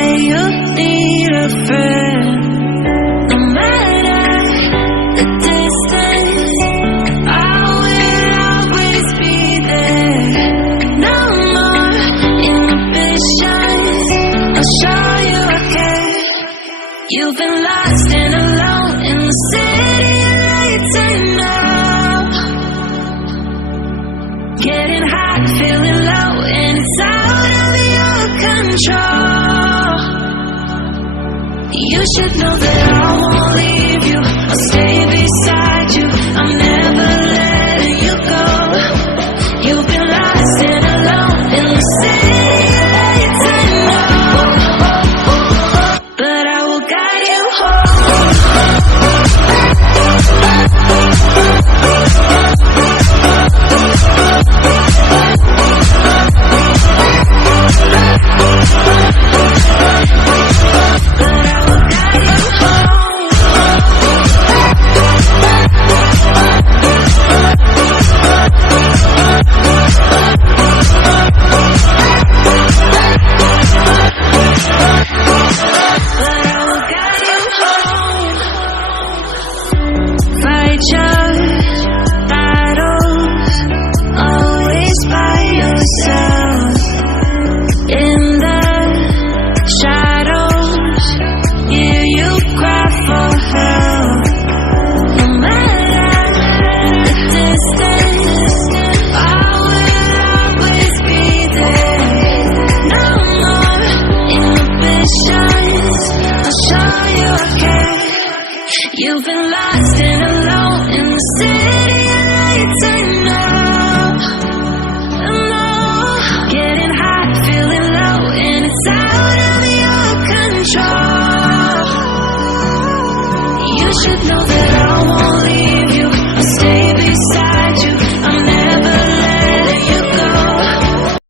say you need a friend. No matter the distance, I will always be there. No more inhibitions, I'll show you I care. You've been lost and alone in the city late at night. Getting hot, feeling low, and it's out of your control. You should know that I won't leave you. I'll stay beside you. I'm never letting you go. You've been lost and alone in the city late at night, but I will guide you home. Fight your battles, always by yourself. In the shadows, hear you cry for help. No matter the distance, I will always be there. No more inhibitions, I'll show you I care. You've been lost and alone